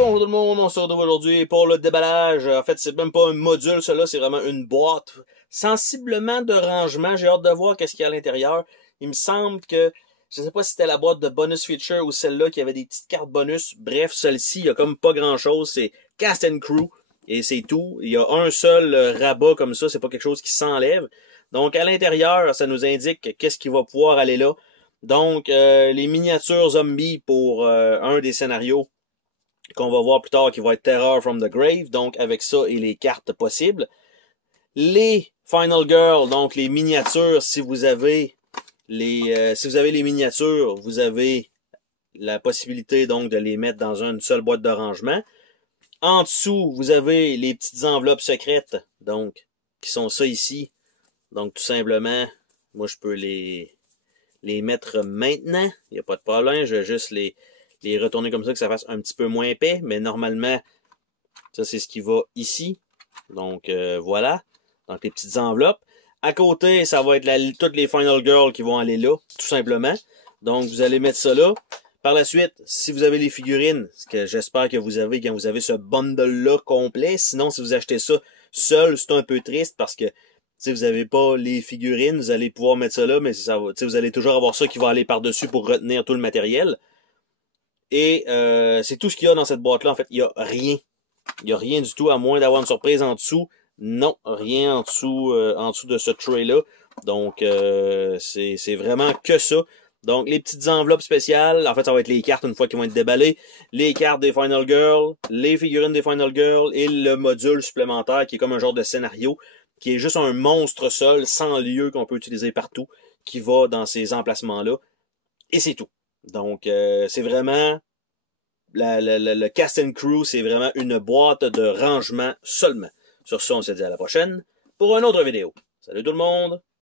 Bonjour tout le monde, on se retrouve aujourd'hui pour le déballage. En fait, c'est même pas un module, cela, c'est vraiment une boîte sensiblement de rangement. J'ai hâte de voir qu'est-ce qu'il y a à l'intérieur. Il me semble que, je sais pas si c'était la boîte de bonus feature ou celle-là qui avait des petites cartes bonus. Bref, celle-ci, il y a comme pas grand-chose. C'est Cast and Crew et c'est tout. Il y a un seul rabat comme ça, c'est pas quelque chose qui s'enlève. Donc à l'intérieur, ça nous indique qu'est-ce qui va pouvoir aller là. Donc les miniatures zombies pour un des scénarios qu'on va voir plus tard qui va être Terror from the Grave, donc avec ça et les cartes possibles. Les Final Girl, donc les miniatures, si vous avez les miniatures, vous avez la possibilité donc de les mettre dans une seule boîte de rangement. En dessous, vous avez les petites enveloppes secrètes, donc, qui sont ça ici. Donc, tout simplement, moi, je peux les mettre maintenant. Il n'y a pas de problème. Je vais juste les retourner comme ça, que ça fasse un petit peu moins épais. Mais normalement, ça, c'est ce qui va ici. Donc, voilà. Donc, les petites enveloppes. À côté, ça va être toutes les Final Girls qui vont aller là, tout simplement. Donc, vous allez mettre ça là. Par la suite, si vous avez les figurines, ce que j'espère que vous avez quand vous avez ce bundle-là complet. Sinon, si vous achetez ça seul, c'est un peu triste parce que si vous n'avez pas les figurines, vous allez pouvoir mettre ça là, mais ça va, vous allez toujours avoir ça qui va aller par-dessus pour retenir tout le matériel. Et c'est tout ce qu'il y a dans cette boîte-là. En fait, il n'y a rien. Il n'y a rien du tout, à moins d'avoir une surprise en dessous. Non, rien en dessous de ce tray-là. Donc, c'est vraiment que ça. Donc, les petites enveloppes spéciales, en fait, ça va être les cartes une fois qu'ils vont être déballées. Les cartes des Final Girls, les figurines des Final Girls et le module supplémentaire qui est comme un genre de scénario, qui est juste un monstre seul, sans lieu qu'on peut utiliser partout, qui va dans ces emplacements-là. Et c'est tout. Donc, c'est vraiment le Cast and Crew, c'est vraiment une boîte de rangement seulement. Sur ce, on se dit à la prochaine pour une autre vidéo. Salut tout le monde!